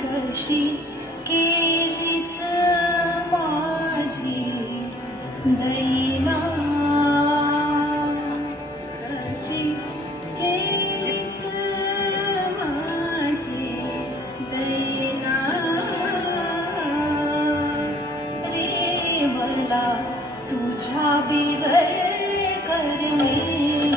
कशी केलीस माझी दैना? केला तुझ्या बिगर करणी